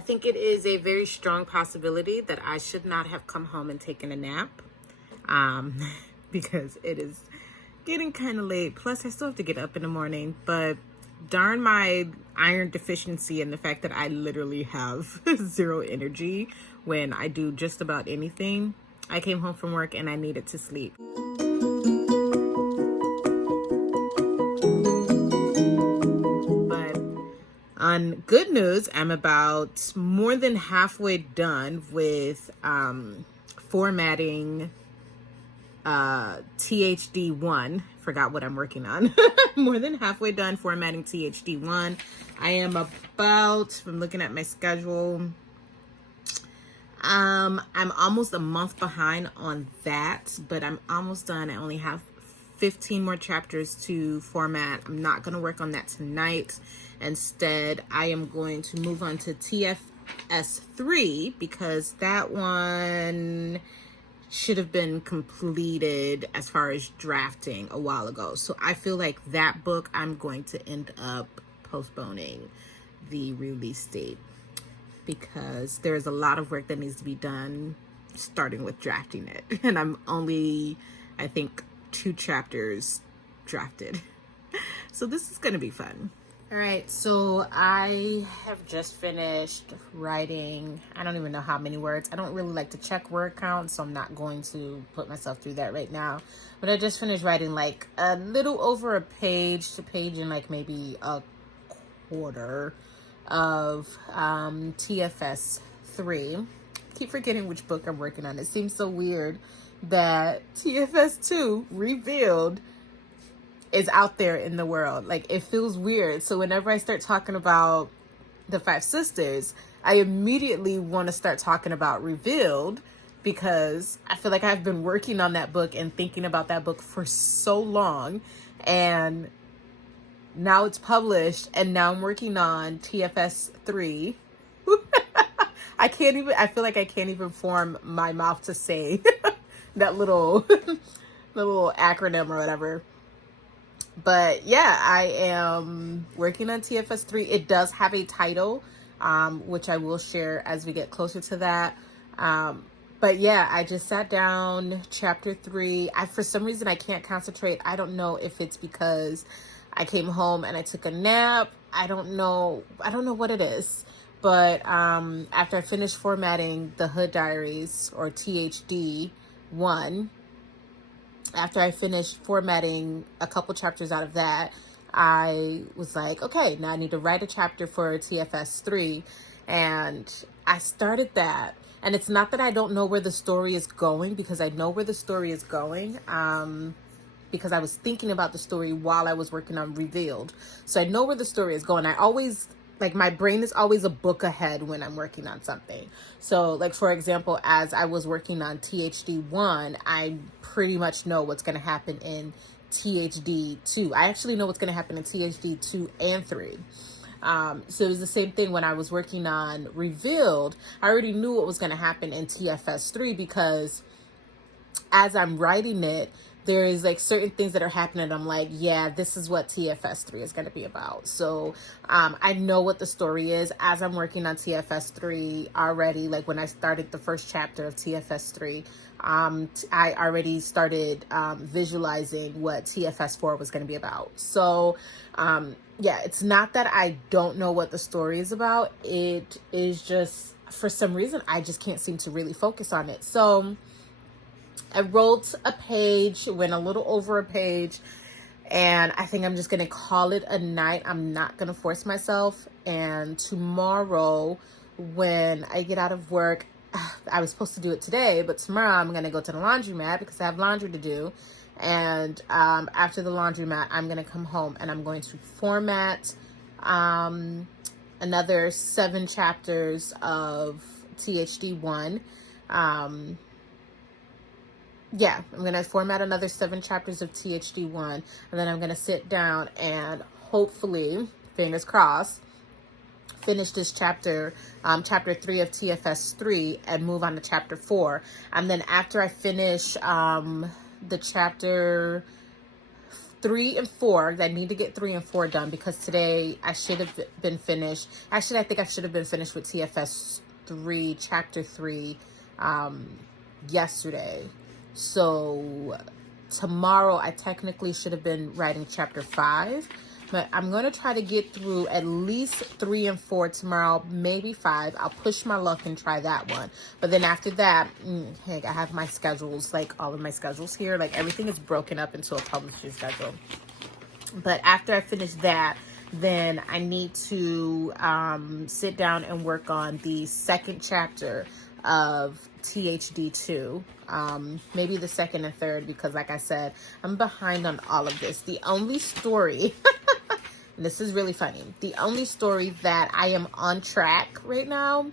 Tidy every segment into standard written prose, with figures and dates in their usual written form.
I think it is a very strong possibility that I should not have come home and taken a nap, because it is getting kind of late. Plus, I still have to get up in the morning, but darn my iron deficiency and the fact that I literally have zero energy when I do just about anything. I came home from work and I needed to sleep. But on good news, I'm about more than halfway done with formatting THD1. Forgot what I'm working on. More than halfway done formatting THD1. I am about, if I'm looking at my schedule, I'm almost a month behind on that, but I'm almost done. I only have 15 more chapters to format. I'm not going to work on that tonight. Instead, I am going to move on to TFS3 because that one should have been completed as far as drafting a while ago. So I feel like that book, I'm going to end up postponing the release date because there's a lot of work that needs to be done starting with drafting it. And I'm only, I think, 2 chapters drafted. So this is going to be fun. All right, so I have just finished writing, I don't even know how many words. I don't really like to check word count, so I'm not going to put myself through that right now. But I just finished writing like a little over a page to page and like maybe a quarter of TFS 3. I keep forgetting which book I'm working on. It seems so weird that TFS 2 Revealed is out there in the world. Like, it feels weird. So whenever I start talking about the 5 sisters, I immediately want to start talking about Revealed because I feel like I've been working on that book and thinking about that book for so long, and now it's published, and now I'm working on TFS 3. I feel like I can't even form my mouth to say that little acronym or whatever. But yeah, I am working on TFS 3. It does have a title, which I will share as we get closer to that. But yeah, I just sat down, chapter 3. For some reason, I can't concentrate. I don't know if it's because I came home and I took a nap. I don't know what it is. But after I finished formatting the Hood Diaries, or THD 1, after I finished formatting a couple chapters out of that, I was like, okay, now I need to write a chapter for TFS 3. And I started that. And it's not that I don't know where the story is going, because I know where the story is going. Because I was thinking about the story while I was working on Revealed. So I know where the story is going. My brain is always a book ahead when I'm working on something. So, like, for example, as I was working on THD 1, I pretty much know what's going to happen in THD 2. I actually know what's going to happen in THD 2 and 3. So it was the same thing when I was working on Revealed. I already knew what was going to happen in TFS 3 because as I'm writing it, there is like certain things that are happening. I'm like, yeah, this is what TFS 3 is going to be about. So I know what the story is as I'm working on TFS 3 already. Like when I started the first chapter of TFS 3, I already started visualizing what TFS 4 was going to be about. So yeah, it's not that I don't know what the story is about. It is just, for some reason, I just can't seem to really focus on it. So I wrote a page, went a little over a page, and I think I'm just going to call it a night. I'm not going to force myself. And tomorrow, when I get out of work, I was supposed to do it today, but tomorrow I'm going to go to the laundromat because I have laundry to do. And after the laundromat, I'm going to come home and I'm going to format another 7 chapters of THD 1. Yeah, I'm going to format another 7 chapters of THD 1, and then I'm going to sit down and hopefully, fingers crossed, finish this chapter 3 of TFS 3 and move on to chapter 4. And then after I finish the chapter 3 and 4. I need to get 3 and 4 done because today I should have been finished. Actually, I think I should have been finished with TFS 3, chapter 3, yesterday. So tomorrow I technically should have been writing chapter 5. But I'm going to try to get through at least 3 and 4 tomorrow, maybe 5. I'll push my luck and try that one. But then after that, heck, I have my schedules, like all of my schedules here. Like everything is broken up into a publishing schedule. But after I finish that, then I need to sit down and work on the second chapter of THD2. Maybe the second and third, because like I said, I'm behind on all of this. The only story... This is really funny. The only story that I am on track right now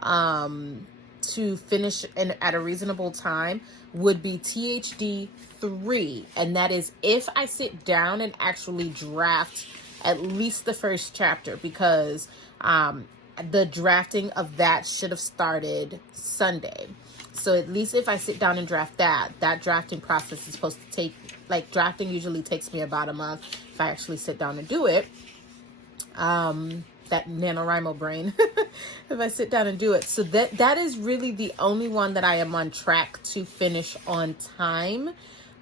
to finish at a reasonable time would be THD 3. And that is if I sit down and actually draft at least the first chapter, because the drafting of that should have started Sunday. So at least if I sit down and draft that drafting process is supposed to take, like drafting usually takes me about a month if I actually sit down and do it. That NaNoWriMo brain, if I sit down and do it. So that is really the only one that I am on track to finish on time.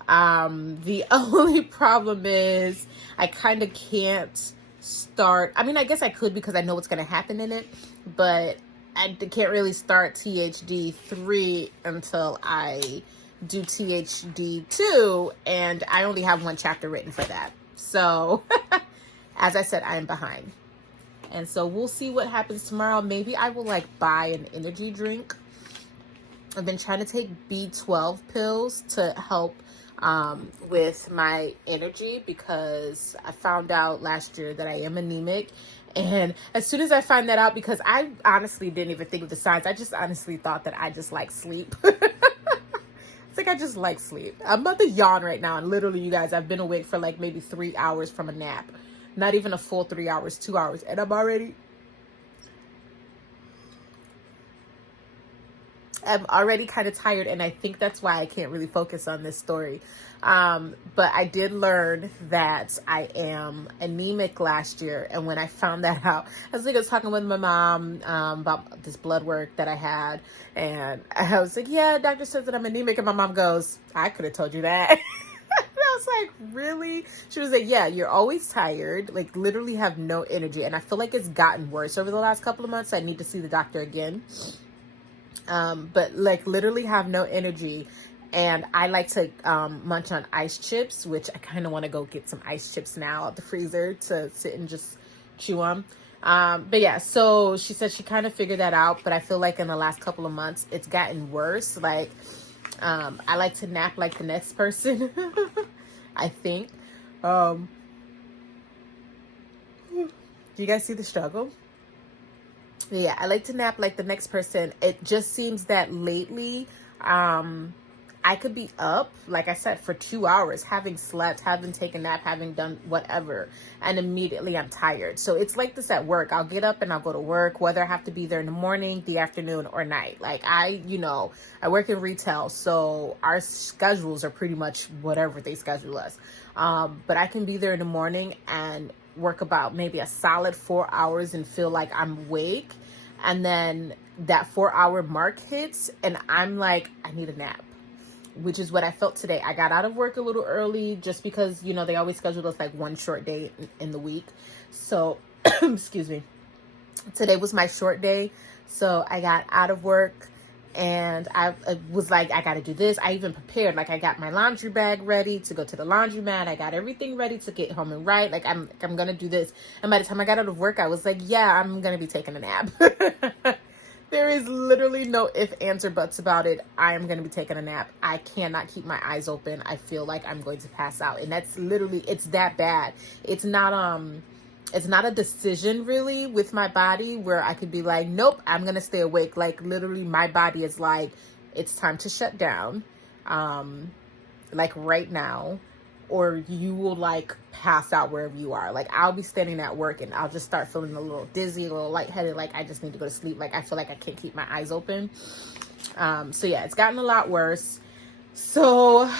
The only problem is I kind of can't start. I mean, I guess I could because I know what's going to happen in it, but I can't really start THD 3 until I do THD 2, and I only have 1 chapter written for that. So, as I said, I am behind. And so we'll see what happens tomorrow. Maybe I will like buy an energy drink. I've been trying to take B12 pills to help with my energy, because I found out last year that I am anemic. And as soon as I find that out, because I honestly didn't even think of the signs, I just honestly thought that I just like sleep. It's like I just like sleep. I'm about to yawn right now, and literally, you guys, I've been awake for like maybe 3 hours from a nap. Not even a full 3 hours, 2 hours, and I'm already kind of tired, and I think that's why I can't really focus on this story. But I did learn that I am anemic last year, and when I found that out, I was talking with my mom about this blood work that I had, and I was like, yeah, doctor says that I'm anemic, and my mom goes, I could have told you that. I was like, really? She was like, yeah, you're always tired, like literally have no energy, and I feel like it's gotten worse over the last couple of months. I need to see the doctor again. But like literally have no energy. And I like to munch on ice chips, which I kind of want to go get some ice chips now out the freezer to sit and just chew on. But yeah, so she said she kind of figured that out, but I feel like in the last couple of months, it's gotten worse. Like, I like to nap like the next person, I think. Do you guys see the struggle? Yeah, I like to nap like the next person. It just seems that lately, I could be up, like I said, for 2 hours, having slept, having taken a nap, having done whatever, and immediately I'm tired. So it's like this at work. I'll get up and I'll go to work, whether I have to be there in the morning, the afternoon, or night. Like I work in retail, so our schedules are pretty much whatever they schedule us. But I can be there in the morning and work about maybe a solid 4 hours and feel like I'm awake. And then that 4-hour mark hits and I'm like, I need a nap, which is what I felt today. I got out of work a little early just because, they always schedule us like one short day in the week. So, excuse me. Today was my short day. So I got out of work and I was like, I got to do this. I even prepared, like I got my laundry bag ready to go to the laundromat. I got everything ready to get home and write. Like I'm going to do this. And by the time I got out of work, I was like, yeah, I'm going to be taking a nap. There is literally no if, ands, or buts about it. I am going to be taking a nap. I cannot keep my eyes open. I feel like I'm going to pass out. And that's literally, it's that bad. It's not a decision really with my body where I could be like, nope, I'm going to stay awake. Like literally my body is like, it's time to shut down. Like right now, or you will like pass out wherever you are. Like I'll be standing at work and I'll just start feeling a little dizzy, a little lightheaded. Like I just need to go to sleep. Like I feel like I can't keep my eyes open. So yeah, it's gotten a lot worse. So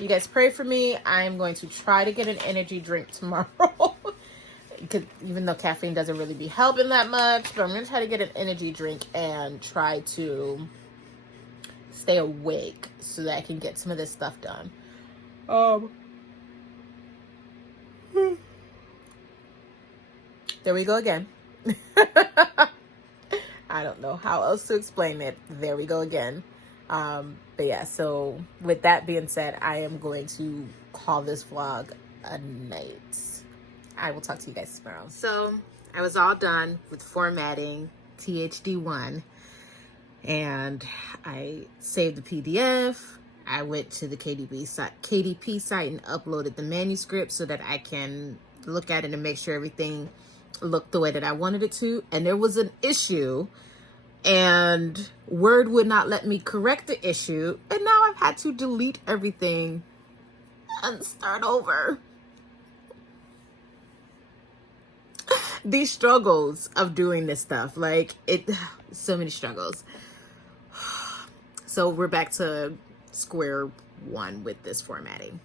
you guys pray for me. I am going to try to get an energy drink tomorrow. Even though caffeine doesn't really be helping that much, but I'm going to try to get an energy drink and try to stay awake so that I can get some of this stuff done. There we go again. I don't know how else to explain it. There we go again. But yeah, so with that being said, I am going to call this vlog a night. I will talk to you guys tomorrow. So I was all done with formatting THD1 and I saved the PDF. I went to the KDP site and uploaded the manuscript so that I can look at it and make sure everything looked the way that I wanted it to. And there was an issue and Word would not let me correct the issue. And now I've had to delete everything and start over. These struggles of doing this stuff, like so many struggles. So we're back to square one with this formatting.